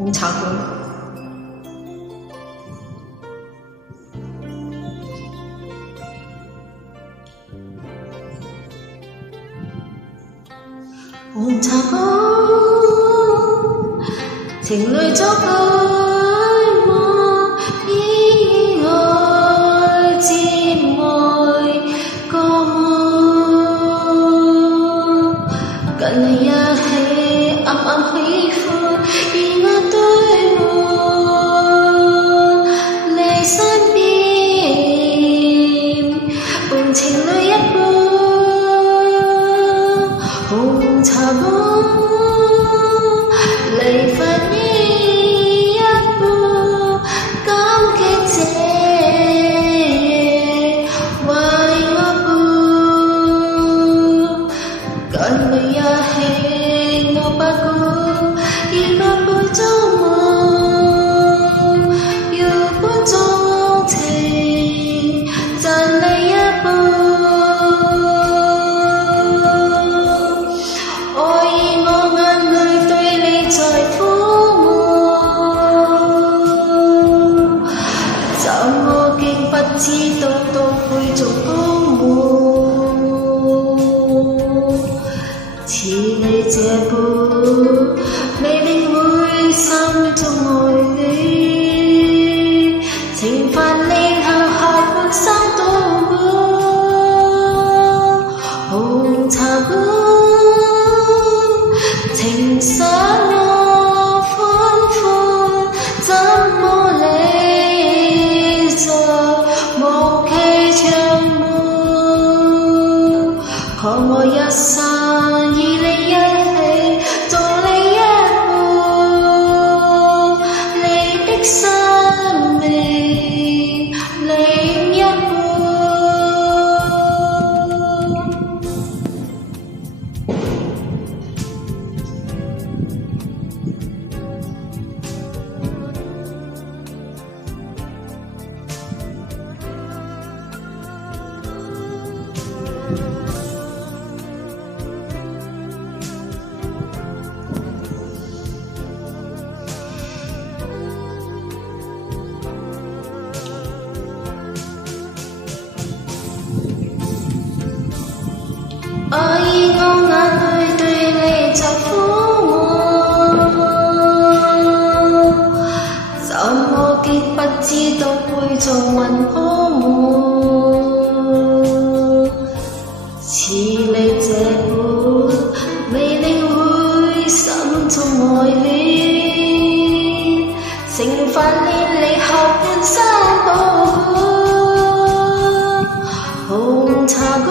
紅茶館。紅茶館，情侶作對望，意外漸愛過。近你一起暗暗喜歡，而我對望你身邊，伴情侶一般。紅茶館，離婚依一般，感激這夜為我伴，近你一起我不顧，而我背中夢，要般鍾情讚你一半。不知道都會做公務，似你這般，未定會心中愛戀，情分離後下半生都過。紅茶館，情想我歡歡，怎麼理想無期長滿，看我一生與你一起做你一半，你的生命另一半。我以我眼淚對你就撫摸，怎麼竟不知道會做雲可夢，似你這般未領會心中愛戀，情分連理後半生保護。紅茶館，